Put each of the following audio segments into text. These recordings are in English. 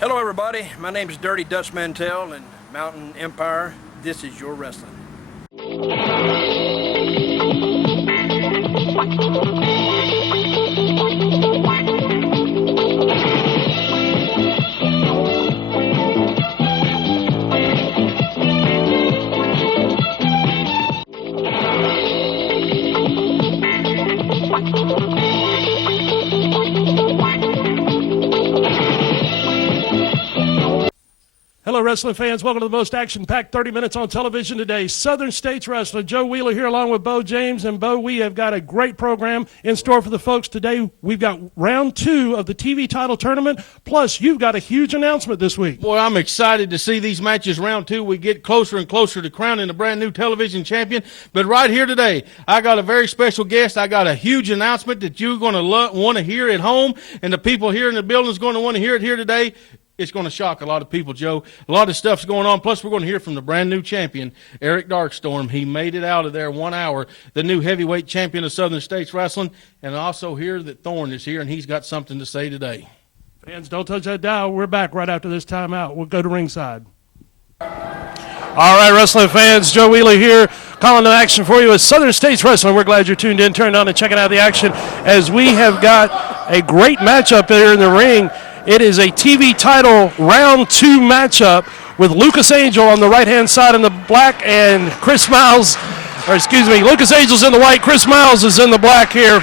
Hello everybody, my name is Dirty Dutch Mantell and Mountain Empire. This is your wrestling. Hello, wrestling fans. Welcome to the most action-packed 30 minutes on television today. Southern States Wrestling. Joe Wheeler here along with Beau James. And, Beau, we have got a great program in store for the folks today. We've got round 2 of the TV title tournament, plus you've got a huge announcement this week. Boy, I'm excited to see these matches round 2. We get closer and closer to crowning a brand-new television champion. But right here today, I got a very special guest. I got a huge announcement that you're going to want to hear at home, and the people here in the building is going to want to hear it here today. It's going to shock a lot of people, Joe. A lot of stuff's going on. Plus, we're going to hear from the brand-new champion, Eric Darkstorm. He made it out of there 1 hour, the new heavyweight champion of Southern States Wrestling. And also hear that Thorne is here, and he's got something to say today. Fans, don't touch that dial. We're back right after this timeout. We'll go to ringside. All right, wrestling fans, Joe Wheeler here, calling the action for you at Southern States Wrestling. We're glad you're tuned in, turned on, and checking out the action as we have got a great matchup there in the ring. It is a TV title round 2 matchup with Lukas Angel on the right-hand side in the black and Lucas Angel's in the white. Chris Miles is in the black here.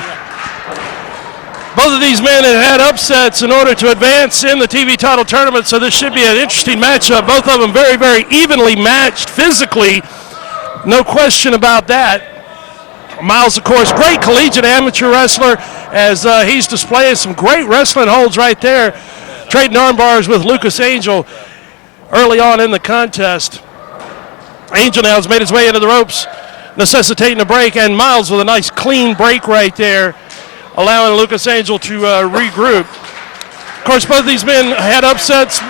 Both of these men have had upsets in order to advance in the TV title tournament, so this should be an interesting matchup. Both of them very, very evenly matched physically. No question about that. Miles, of course, great collegiate amateur wrestler as he's displaying some great wrestling holds right there, trading arm bars with Lukas Angel early on in the contest. Angel now has made his way into the ropes, necessitating a break, and Miles with a nice clean break right there, allowing Lukas Angel to regroup. Of course, both of these men had upsets,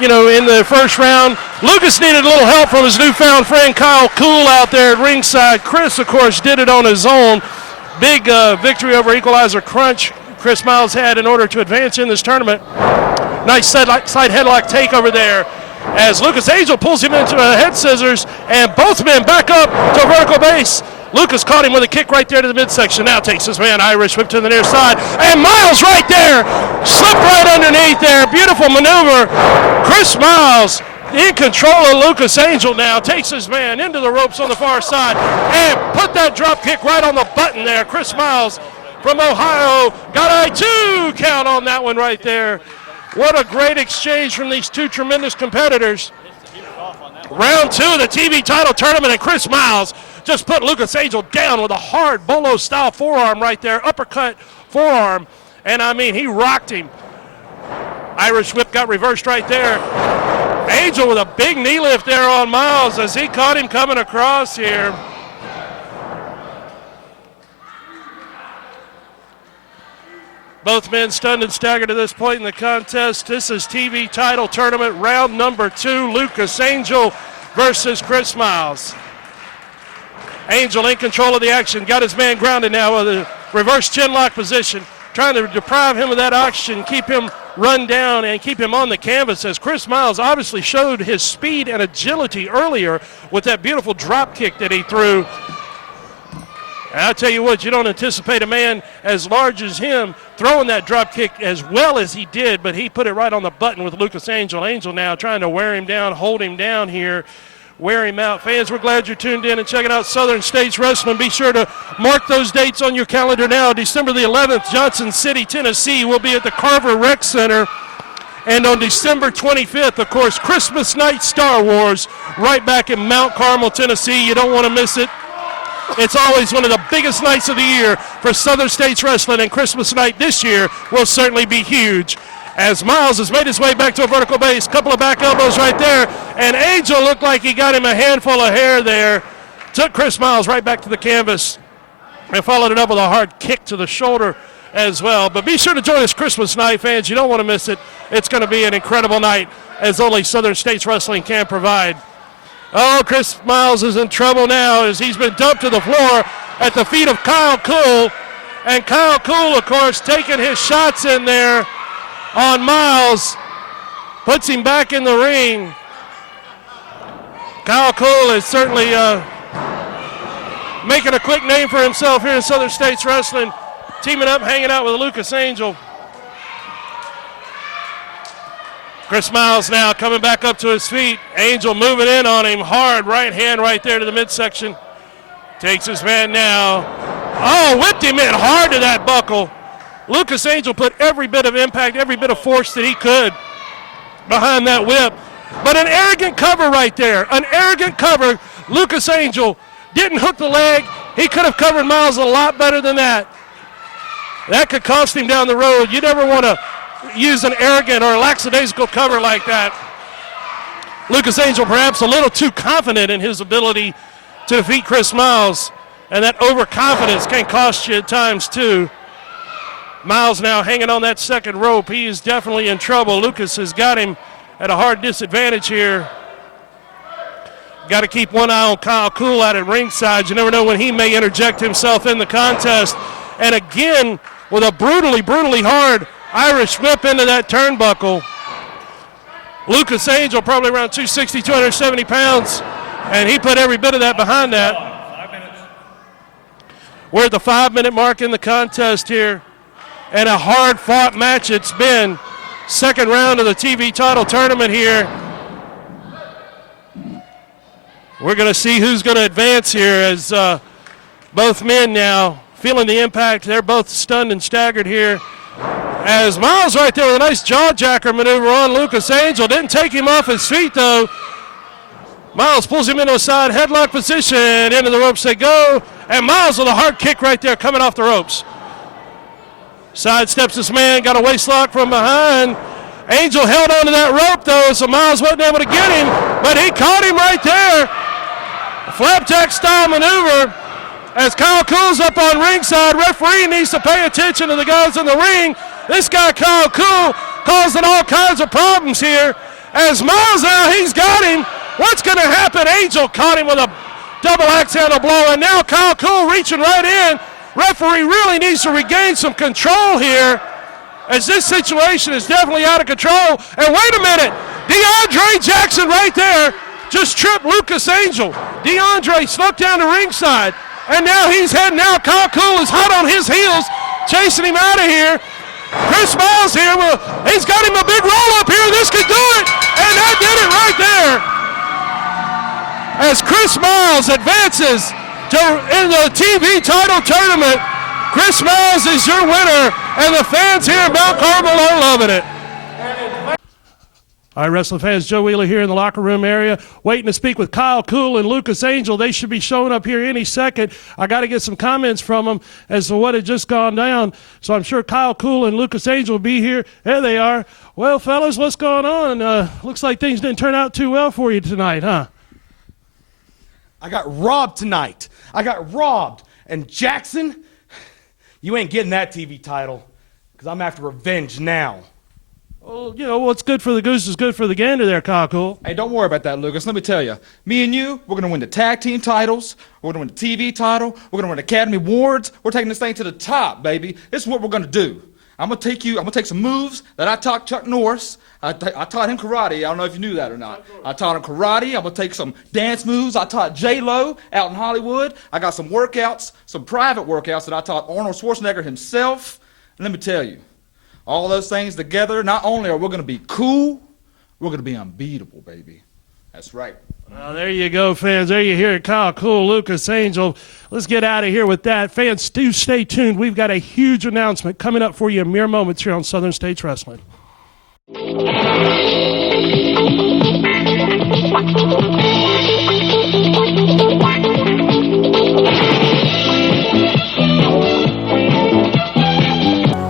in the first round. Lukas needed a little help from his newfound friend Kyle Cool out there at ringside. Chris, of course, did it on his own. Big victory over Equalizer Crunch Chris Miles had in order to advance in this tournament. Nice side headlock take over there as Lukas Angel pulls him into a head scissors, and both men back up to a vertical base. Lukas caught him with a kick right there to the midsection. Now takes this man Irish whip to the near side, and Miles right there, slipped right underneath there. Beautiful maneuver. Chris Miles in control of Lukas Angel now, takes his man into the ropes on the far side and put that drop kick right on the button there. Chris Miles from Ohio got a 2 count on that one right there. What a great exchange from these two tremendous competitors. Round 2 of the TV title tournament, and Chris Miles just put Lukas Angel down with a hard Bolo-style forearm right there, uppercut forearm, and he rocked him. Irish whip got reversed right there. Angel with a big knee lift there on Miles as he caught him coming across here. Both men stunned and staggered to this point in the contest. This is TV title tournament round number 2, Lukas Angel versus Chris Miles. Angel in control of the action, got his man grounded now with a reverse chin lock position, trying to deprive him of that oxygen, keep him run down and keep him on the canvas, as Chris Miles obviously showed his speed and agility earlier with that beautiful drop kick that he threw. And I'll tell you what, you don't anticipate a man as large as him throwing that drop kick as well as he did, but he put it right on the button with Lukas Angel. Angel now trying to wear him down, hold him down here, wear him out. Fans, we're glad you're tuned in and checking out Southern States Wrestling. Be sure to mark those dates on your calendar now. December the 11th, Johnson City, Tennessee. We'll be at the Carver Rec Center. And on December 25th, of course, Christmas night Star Wars right back in Mount Carmel, Tennessee. You don't want to miss it. It's always one of the biggest nights of the year for Southern States Wrestling, and Christmas night this year will certainly be huge. As Miles has made his way back to a vertical base, couple of back elbows right there, and Angel looked like he got him a handful of hair there. Took Chris Miles right back to the canvas and followed it up with a hard kick to the shoulder as well. But be sure to join us Christmas night, fans. You don't want to miss it. It's going to be an incredible night, as only Southern States Wrestling can provide. Oh, Chris Miles is in trouble now as he's been dumped to the floor at the feet of Kyle Cool. And Kyle Cool, of course, taking his shots in there on Miles. puts him back in the ring. Kyle Cool is certainly making a quick name for himself here in Southern States Wrestling, teaming up, hanging out with Lukas Angel. Chris Miles now coming back up to his feet. Angel moving in on him hard, right hand right there to the midsection. Takes his man now. Oh, whipped him in hard to that buckle. Lukas Angel put every bit of impact, every bit of force that he could behind that whip. But an arrogant cover right there, an arrogant cover. Lukas Angel didn't hook the leg. He could have covered Miles a lot better than that. That could cost him down the road. You never want to use an arrogant or lackadaisical cover like that. Lukas Angel perhaps a little too confident in his ability to defeat Chris Miles, and that overconfidence can cost you at times too. Miles now hanging on that second rope. He is definitely in trouble. Lukas has got him at a hard disadvantage here. Got to keep one eye on Kyle Cool out at ringside. You never know when he may interject himself in the contest. And again, with a brutally hard Irish whip into that turnbuckle. Lukas Angel probably around 260, 270 pounds, and he put every bit of that behind that. We're at the 5-minute mark in the contest here, and a hard-fought match it's been. Second round of the TV title tournament here. We're going to see who's going to advance here as both men now feeling the impact. They're both stunned and staggered here. As Miles right there with a nice jaw-jacker maneuver on Lukas Angel. Didn't take him off his feet, though. Miles pulls him into a side headlock position. Into the ropes they go. And Miles with a hard kick right there coming off the ropes. Sidesteps this man, got a waist lock from behind. Angel held onto that rope, though, so Miles wasn't able to get him. But he caught him right there. Flapjack-style maneuver. As Kyle Cool's up on ringside, referee needs to pay attention to the guys in the ring. This guy, Kyle Cool, causing all kinds of problems here. As Miles now, he's got him. What's going to happen? Angel caught him with a double axe handle blow, and now Kyle Cool reaching right in. Referee really needs to regain some control here, as this situation is definitely out of control. And wait a minute, DeAndre Jackson right there just tripped Lukas Angel. DeAndre snuck down to ringside. And now he's heading out. Kyle Cool is hot on his heels, chasing him out of here. Chris Miles here, well, he's got him a big roll up here. This could do it, and that did it right there. As Chris Miles advances in the TV title tournament, Chris Miles is your winner, and the fans here in Mount Carmel are loving it. All right, wrestling fans, Joe Wheeler here in the locker room area, waiting to speak with Kyle Cool and Lukas Angel. They should be showing up here any second. I got to get some comments from them as to what had just gone down. So I'm sure Kyle Cool and Lukas Angel will be here. There they are. Well, fellas, what's going on? Looks like things didn't turn out too well for you tonight, huh? I got robbed tonight. I got robbed. And Jackson, you ain't getting that TV title because I'm after revenge now. Well, you know, what's good for the goose is good for the gander there, Kyle Cool. Hey, don't worry about that, Lukas. Let me tell you. Me and you, we're going to win the tag team titles. We're going to win the TV title. We're going to win Academy Awards. We're taking this thing to the top, baby. This is what we're going to do. I'm going to take some moves that I taught Chuck Norris. I taught him karate. I don't know if you knew that or not. I taught him karate. I'm going to take some dance moves I taught J-Lo out in Hollywood. I got some workouts, some private workouts that I taught Arnold Schwarzenegger himself. And let me tell you, all those things together, not only are we going to be cool, we're going to be unbeatable, baby. That's right. Well, there you go, fans. There you hear it. Kyle Cool, Lukas Angel. Let's get out of here with that. Fans, do stay tuned. We've got a huge announcement coming up for you in mere moments here on Southern States Wrestling.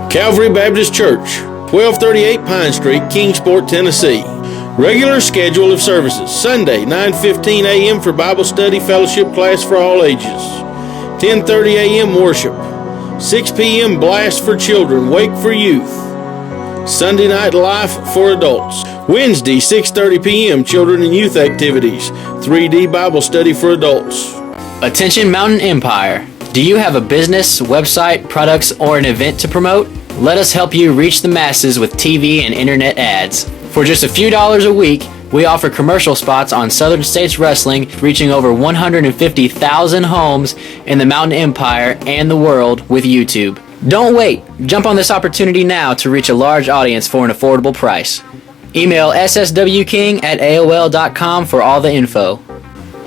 Calvary Baptist Church, 1238 Pine Street, Kingsport, Tennessee. Regular schedule of services: Sunday, 9:15 a.m. for Bible study fellowship class for all ages. 10:30 a.m. worship. 6 p.m. blast for children, wake for youth. Sunday night life for adults. Wednesday, 6:30 p.m. children and youth activities. 3D Bible study for adults. Attention Mountain Empire. Do you have a business, website, products, or an event to promote? Let us help you reach the masses with TV and internet ads. For just a few dollars a week, we offer commercial spots on Southern States Wrestling, reaching over 150,000 homes in the Mountain Empire and the world with YouTube. Don't wait. Jump on this opportunity now to reach a large audience for an affordable price. Email sswking@aol.com for all the info.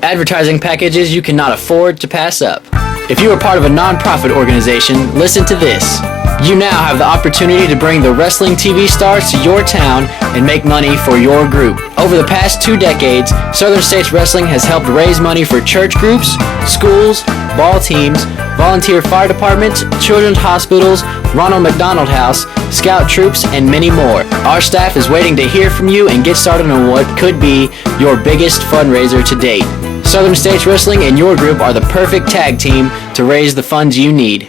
Advertising packages you cannot afford to pass up. If you are part of a non-profit organization, listen to this. You now have the opportunity to bring the wrestling TV stars to your town and make money for your group. Over the past 2 decades, Southern States Wrestling has helped raise money for church groups, schools, ball teams, volunteer fire departments, children's hospitals, Ronald McDonald House, scout troops, and many more. Our staff is waiting to hear from you and get started on what could be your biggest fundraiser to date. Southern States Wrestling and your group are the perfect tag team to raise the funds you need.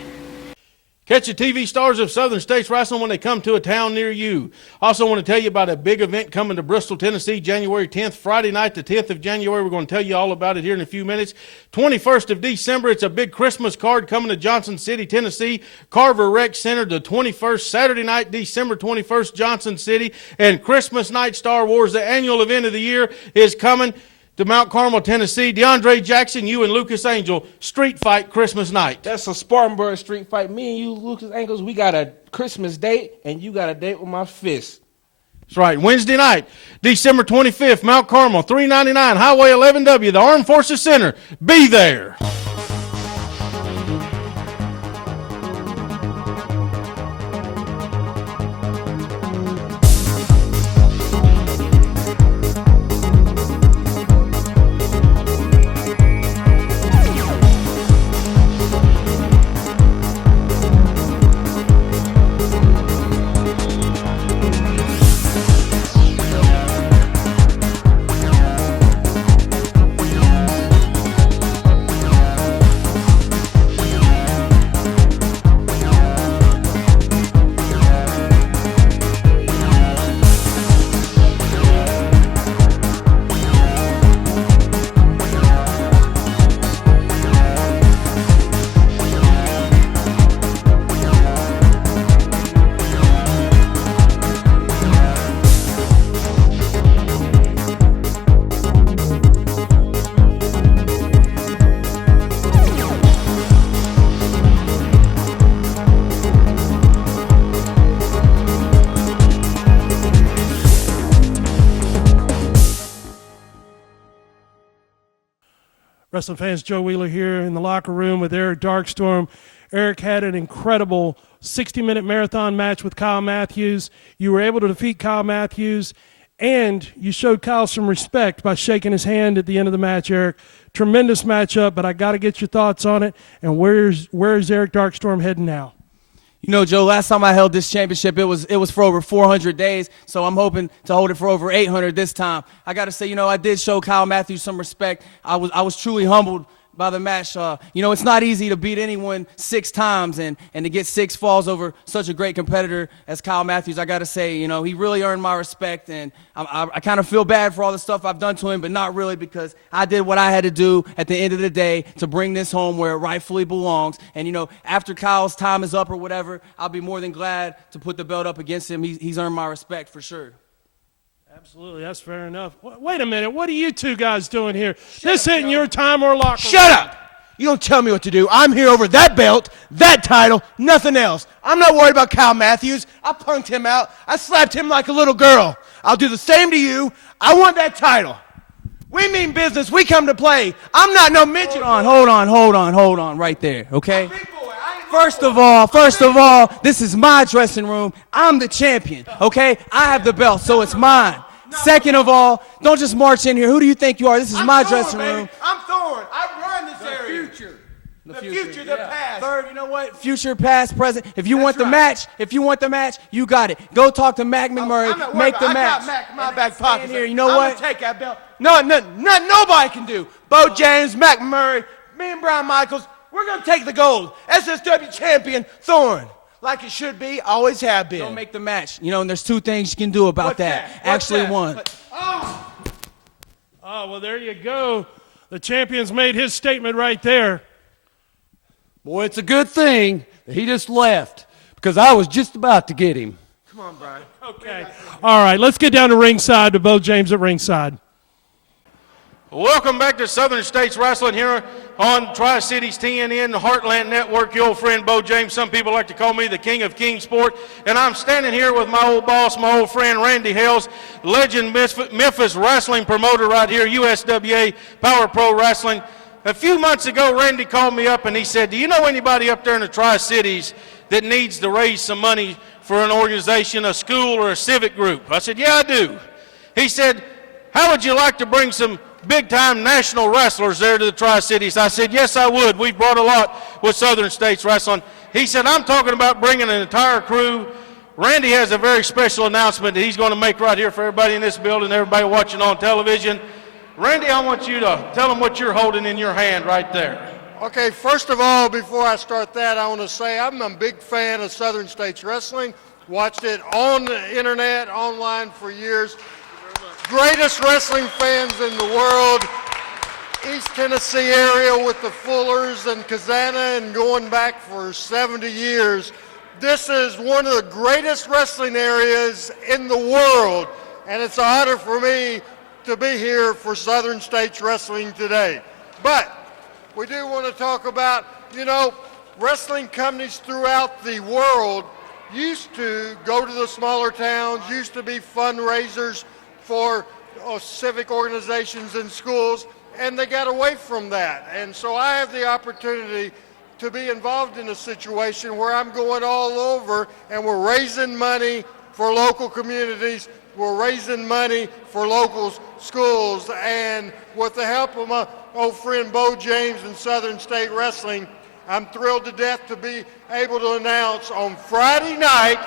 Catch the TV stars of Southern States Wrestling when they come to a town near you. Also want to tell you about a big event coming to Bristol, Tennessee, January 10th, Friday night, the 10th of January. We're going to tell you all about it here in a few minutes. 21st of December, it's a big Christmas card coming to Johnson City, Tennessee, Carver Rec Center, the 21st, Saturday night, December 21st, Johnson City. And Christmas night, Star Wars, the annual event of the year, is coming to Mount Carmel, Tennessee. DeAndre Jackson, you and Lukas Angel, street fight Christmas night. That's a Spartanburg street fight. Me and you, Lukas Angels, we got a Christmas date, and you got a date with my fist. That's right. Wednesday night, December 25th, Mount Carmel, 399 Highway 11W, the Armed Forces Center. Be there. Wrestling fans, Joe Wheeler here in the locker room with Eric Darkstorm. Eric had an incredible 60-minute marathon match with Kyle Matthews. You were able to defeat Kyle Matthews, and you showed Kyle some respect by shaking his hand at the end of the match, Eric. Tremendous matchup, but I got to get your thoughts on it. And where's Eric Darkstorm heading now? You know, Joe, last time I held this championship, it was for over 400 days, so I'm hoping to hold it for over 800 this time. I got to say, you know, I did show Kyle Matthews some respect. I was truly humbled by the match. You know, it's not easy to beat anyone 6 times and to get 6 falls over such a great competitor as Kyle Matthews. I got to say, you know, he really earned my respect, and I kind of feel bad for all the stuff I've done to him, but not really, because I did what I had to do at the end of the day to bring this home where it rightfully belongs. And, you know, after Kyle's time is up or whatever, I'll be more than glad to put the belt up against him. He's earned my respect for sure. Absolutely, that's fair enough. Wait a minute, what are you two guys doing here? This isn't your time or locker room. Shut up! You don't tell me what to do. I'm here over that belt, that title, nothing else. I'm not worried about Kyle Matthews. I punked him out. I slapped him like a little girl. I'll do the same to you. I want that title. We mean business. We come to play. I'm not no midget. Hold on, right there, okay? First of all, this is my dressing room. I'm the champion, okay? I have the belt, so it's mine. Second of all, don't just march in here. Who do you think you are? This is my dressing room. I'm Thorne. I run this area. The future, the past. Third, you know what? Future, past, present. If you want the match, you got it. Go talk to Mac McMurray. Make the match. I got Mac in my back pocket. Here, you know what? I'm gonna take that belt. No, nobody can do. Beau James, Mac McMurray, me and Brian Michaels. We're gonna take the gold. SSW champion Thorne. Like it should be, always have been. Don't make the match. You know, and there's 2 things you can do about What's that. What's Actually that? one. Oh, well, there you go. The champion's made his statement right there. Boy, it's a good thing that he just left, because I was just about to get him. Come on, Brian. Okay. All right, let's get down to ringside to Beau James at ringside. Welcome back to Southern States Wrestling here on Tri-Cities TNN, the Heartland Network. Your old friend Beau James. Some people like to call me the King of Kingsport. And I'm standing here with my old boss, my old friend Randy Hales, legend Memphis wrestling promoter right here, USWA Power Pro Wrestling. A few months ago, Randy called me up and he said, do you know anybody up there in the Tri-Cities that needs to raise some money for an organization, a school, or a civic group? I said, yeah, I do. He said, how would you like to bring some big-time national wrestlers there to the Tri-Cities? I said, yes, I would. We've brought a lot with Southern States Wrestling. He said, I'm talking about bringing an entire crew. Randy has a very special announcement that he's going to make right here for everybody in this building, everybody watching on television. Randy, I want you to tell them what you're holding in your hand right there. Okay, first of all, before I start that, I want to say I'm a big fan of Southern States Wrestling. Watched it on the internet, online for years. Greatest wrestling fans in the world. East Tennessee area with the Fullers and Kazana and going back for 70 years. This is one of the greatest wrestling areas in the world, and it's an honor for me to be here for Southern States Wrestling today. But we do want to talk about, wrestling companies throughout the world used to go to the smaller towns, used to be fundraisers for civic organizations and schools, and they got away from that. And so I have the opportunity to be involved in a situation where I'm going all over and we're raising money for local communities, we're raising money for local schools, and with the help of my old friend Beau James and Southern State Wrestling, I'm thrilled to death to be able to announce on Friday night,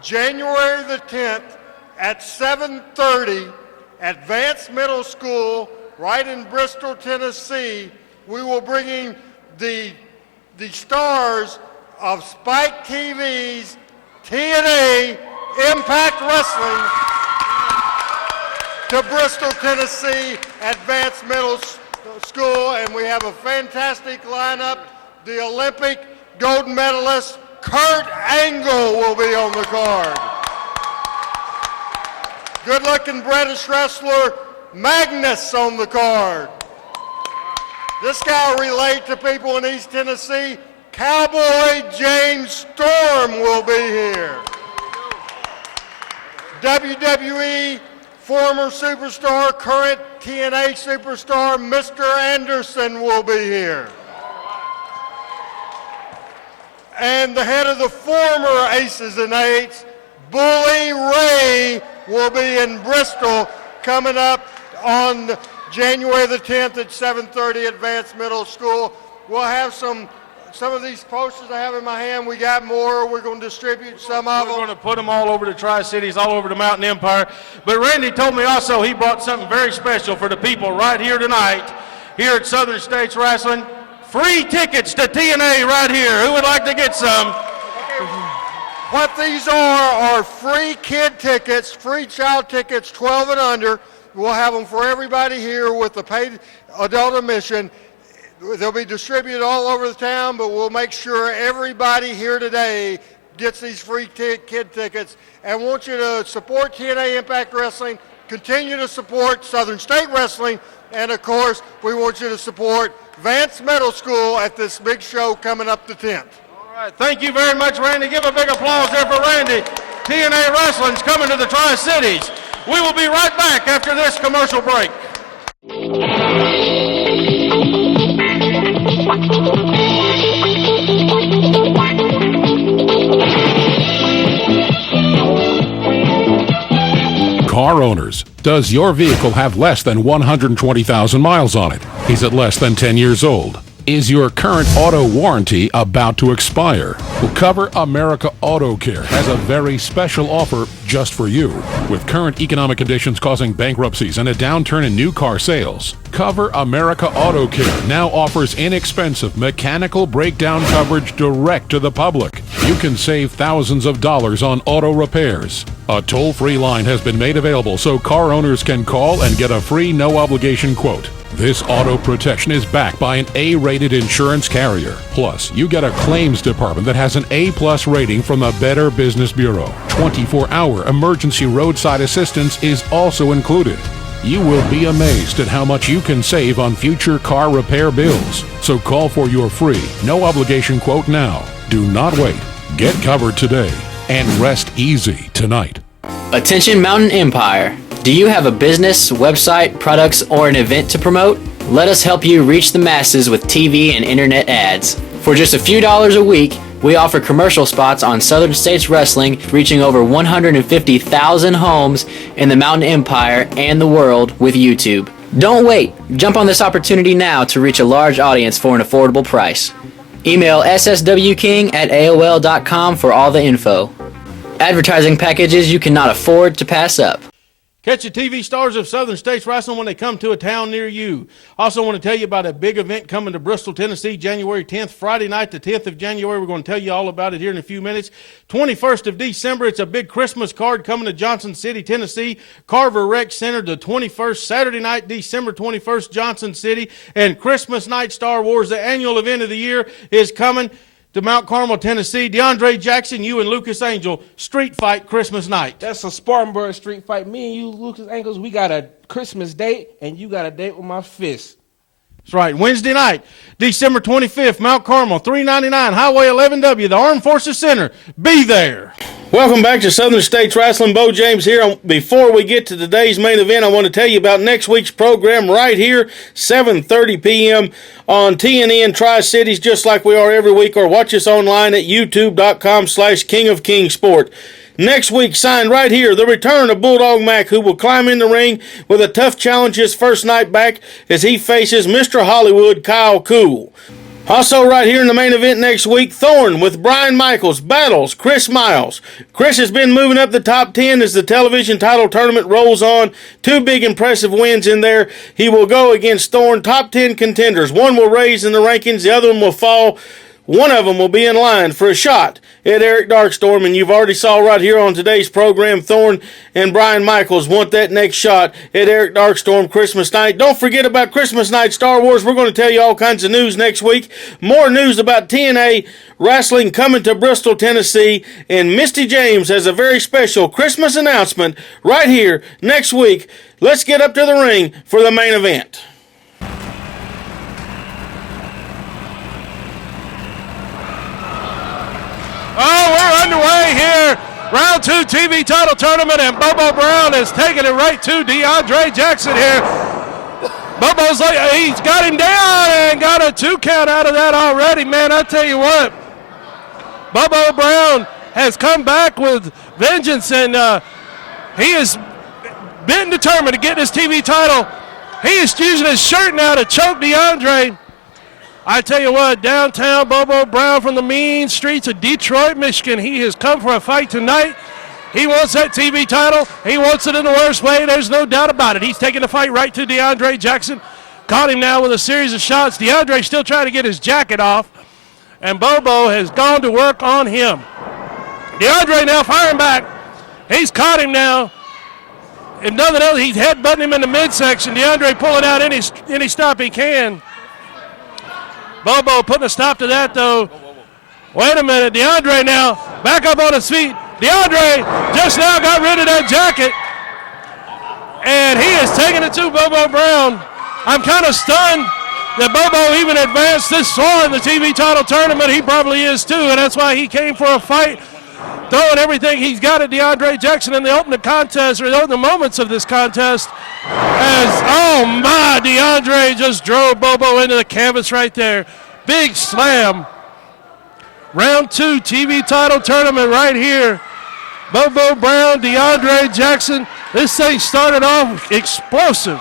January the 10th, at 7:30 at Vance Middle School, right in Bristol, Tennessee, we will bring in the stars of Spike TV's TNA Impact Wrestling to Bristol, Tennessee at Vance Middle School, and we have a fantastic lineup. The Olympic gold medalist Kurt Angle will be on the card. Good-looking British wrestler Magnus on the card. This guy will relate to people in East Tennessee. Cowboy James Storm will be here. WWE former superstar, current TNA superstar, Mr. Anderson will be here. And the head of the former Aces and Eights, Bully Ray, will be in Bristol coming up on January the 10th at 7:30 at Vance Middle School. We'll have some of these posters I have in my hand. We got more. We're going to distribute some of them. We're going to put them all over the Tri-Cities, all over the Mountain Empire. But Randy told me also he brought something very special for the people right here tonight, here at Southern States Wrestling. Free tickets to TNA right here. Who would like to get some? What these are free kid tickets, free child tickets, 12 and under. We'll have them for everybody here with the paid adult admission. They'll be distributed all over the town, but we'll make sure everybody here today gets these free kid tickets. And want you to support TNA Impact Wrestling, continue to support Southern State Wrestling, and of course, we want you to support Vance Middle School at this big show coming up the 10th. All right, thank you very much, Randy. Give a big applause there for Randy. TNA Wrestling's coming to the Tri-Cities. We will be right back after this commercial break. Car owners, does your vehicle have less than 120,000 miles on it? Is it less than 10 years old? Is your current auto warranty about to expire? Well, Cover America Auto Care has a very special offer just for you. With current economic conditions causing bankruptcies and a downturn in new car sales, Cover America Auto Care now offers inexpensive mechanical breakdown coverage direct to the public. You can save thousands of dollars on auto repairs. A toll-free line has been made available so car owners can call and get a free no-obligation quote. This auto protection is backed by an A-rated insurance carrier. Plus, you get a claims department that has an A-plus rating from the Better Business Bureau. 24-hour emergency roadside assistance is also included. You will be amazed at how much you can save on future car repair bills. So call for your free, no-obligation quote now. Do not wait. Get covered today and rest easy tonight. Attention Mountain Empire. Do you have a business, website, products, or an event to promote? Let us help you reach the masses with TV and internet ads. For just a few dollars a week, we offer commercial spots on Southern States Wrestling, reaching over 150,000 homes in the Mountain Empire and the world with YouTube. Don't wait. Jump on this opportunity now to reach a large audience for an affordable price. Email sswking@aol.com for all the info. Advertising packages you cannot afford to pass up. Catch the TV stars of Southern States Wrestling when they come to a town near you. Also want to tell you about a big event coming to Bristol, Tennessee, January 10th, Friday night, the 10th of January. We're going to tell you all about it here in a few minutes. 21st of December, it's a big Christmas card coming to Johnson City, Tennessee, Carver Rec Center, the 21st, Saturday night, December 21st, Johnson City, and Christmas night, Star Wars, the annual event of the year, is coming to Mount Carmel, Tennessee. DeAndre Jackson, you and Lukas Angel, street fight Christmas night. That's a Spartanburg street fight. Me and you, Lukas Angel, we got a Christmas date, and you got a date with my fist. That's right. Wednesday night, December 25th, Mount Carmel, 399 Highway 11W, the Armed Forces Center. Be there. Welcome back to Southern States Wrestling. Beau James here. Before we get to today's main event, I want to tell you about next week's program right here, 7:30 p.m. on TNN Tri-Cities, just like we are every week, or watch us online at youtube.com/King of King Sport. Next week, signed right here, the return of Bulldog Mac, who will climb in the ring with a tough challenge his first night back as he faces Mr. Hollywood, Kyle Cool. Also right here in the main event next week, Thorn with Brian Michaels battles Chris Miles. Chris has been moving up the top 10 as the television title tournament rolls on. Two big impressive wins in there. He will go against Thorn, top 10 contenders. One will raise in the rankings, the other one will fall. One of them will be in line for a shot at Eric Darkstorm, and you've already saw right here on today's program, Thorn and Brian Michaels want that next shot at Eric Darkstorm Christmas night. Don't forget about Christmas night Star Wars. We're going to tell you all kinds of news next week. More news about TNA Wrestling coming to Bristol, Tennessee, and Misty James has a very special Christmas announcement right here next week. Let's get up to the ring for the main event. Oh, we're underway here. Round 2 TV title tournament, and Bobo Brown is taking it right to DeAndre Jackson here. Bobo's like, he's got him down and got a 2 count out of that already. Man, I tell you what, Bobo Brown has come back with vengeance, and he has been determined to get this TV title. He is using his shirt now to choke DeAndre. I tell you what, downtown Bobo Brown from the mean streets of Detroit, Michigan, he has come for a fight tonight. He wants that TV title. He wants it in the worst way. There's no doubt about it. He's taking the fight right to DeAndre Jackson. Caught him now with a series of shots. DeAndre still trying to get his jacket off, and Bobo has gone to work on him. DeAndre now firing back. He's caught him now. If nothing else, he's headbutting him in the midsection. DeAndre pulling out any stop he can. Bobo putting a stop to that, though. Wait a minute. DeAndre now back up on his feet. DeAndre just now got rid of that jacket, and he is taking it to Bobo Brown. I'm kind of stunned that Bobo even advanced this far in the TV title tournament. He probably is, too, and that's why he came for a fight, throwing everything he's got at DeAndre Jackson in the opening contest, or the opening moments of this contest. Oh my, DeAndre just drove Bobo into the canvas right there. Big slam. Round 2 TV title tournament right here. Bobo Brown, DeAndre Jackson. This thing started off explosive.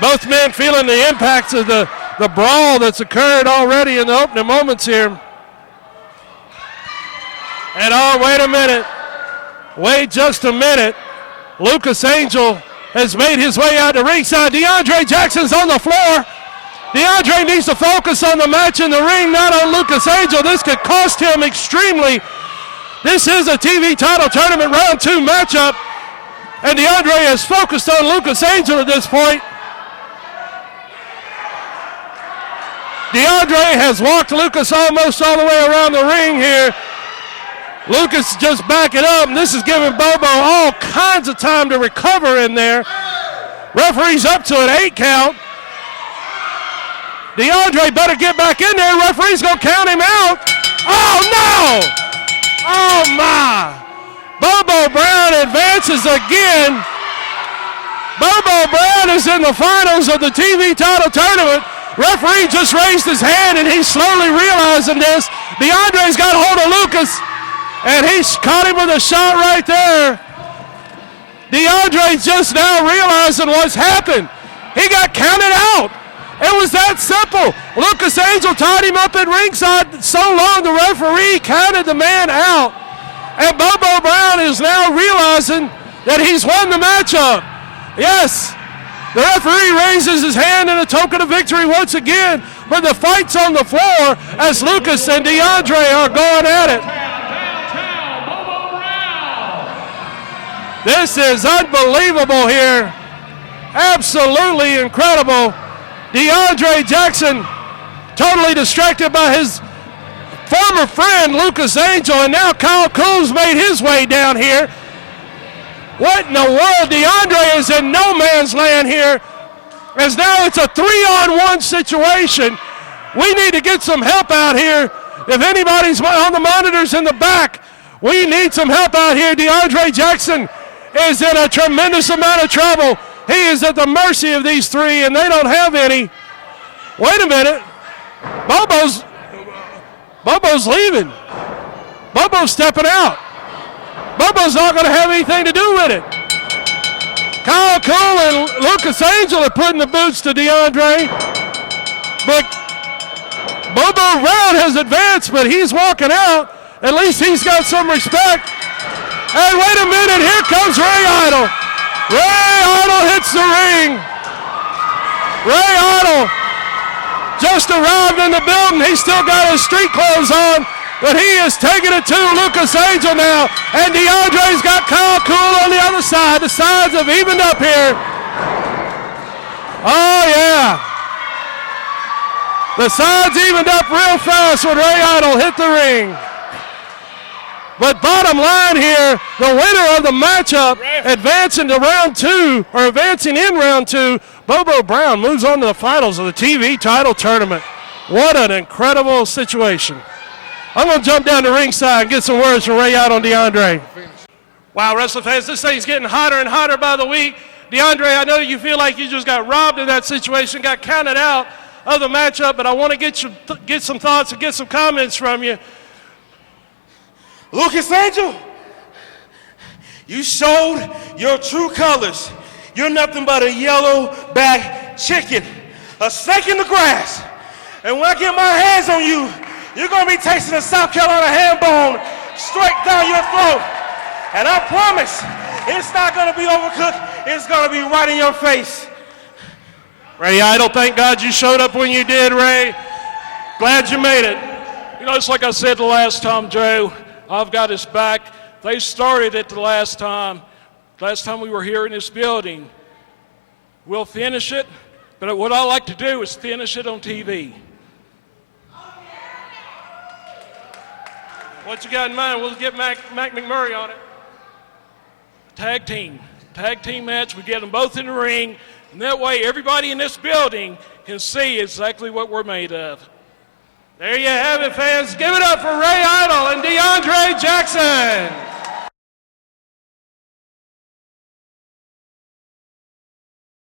Both men feeling the impacts of the brawl that's occurred already in the opening moments here. And oh, wait a minute. Wait just a minute. Lukas Angel has made his way out to ringside. DeAndre Jackson's on the floor. DeAndre needs to focus on the match in the ring, not on Lukas Angel. This could cost him extremely. This is a TV title tournament round 2 matchup, and DeAndre is focused on Lukas Angel at this point. DeAndre has walked Lukas almost all the way around the ring here. Lukas just backing up, and this is giving Bobo all kinds of time to recover in there. Referee's up to an 8 count. DeAndre better get back in there. Referee's going to count him out. Oh, no! Oh, my. Bobo Brown advances again. Bobo Brown is in the finals of the TV title tournament. Referee just raised his hand, and he's slowly realizing this. DeAndre's got hold of Lukas, and he's caught him with a shot right there. DeAndre's just now realizing what's happened. He got counted out. It was that simple. Lukas Angel tied him up at ringside so long the referee counted the man out. And Bobo Brown is now realizing that he's won the matchup. Yes, the referee raises his hand in a token of victory once again, but the fight's on the floor as Lukas and DeAndre are going at it. This is unbelievable here. Absolutely incredible. DeAndre Jackson totally distracted by his former friend Lukas Angel, and now Kyle Coons made his way down here. What in the world? DeAndre is in no man's land here, as now it's a 3-on-1 situation. We need to get some help out here. If anybody's on the monitors in the back, we need some help out here. DeAndre Jackson is in a tremendous amount of trouble. He is at the mercy of these three, and they don't have any. Wait a minute. Bobo's leaving. Bobo's stepping out. Bobo's not going to have anything to do with it. Kyle Cole and Lukas Angel are putting the boots to DeAndre. But Bobo Brown has advanced, but he's walking out. At least he's got some respect. And wait a minute, here comes Ray Idol. Ray Idol hits the ring. Ray Idol just arrived in the building. He's still got his street clothes on, but he is taking it to Lukas Angel now. And DeAndre's got Kyle Cool on the other side. The sides have evened up here. Oh, yeah. The sides evened up real fast when Ray Idol hit the ring. But bottom line here, the winner of the matchup advancing to round 2, or advancing in round 2, Bobo Brown moves on to the finals of the TV title tournament. What an incredible situation. I'm going to jump down to ringside and get some words from Ray Idol and DeAndre. Wow, wrestling fans, this thing's getting hotter and hotter by the week. DeAndre, I know you feel like you just got robbed in that situation, got counted out of the matchup, but I want to get some thoughts and get some comments from you. Lukas Angel, you showed your true colors. You're nothing but a yellow-backed chicken, a snake in the grass. And when I get my hands on you, you're going to be tasting a South Carolina ham bone straight down your throat. And I promise, it's not going to be overcooked. It's going to be right in your face. Ray Idol, thank God you showed up when you did, Ray. Glad you made it. You know, it's like I said the last time, Joe. I've got his back. They started it the last time we were here in this building. We'll finish it, but what I like to do is finish it on TV. What you got in mind? We'll get Mac McMurray on it. Tag team match. We get them both in the ring, and that way everybody in this building can see exactly what we're made of. There you have it, fans. Give it up for Ray Idol and DeAndre Jackson.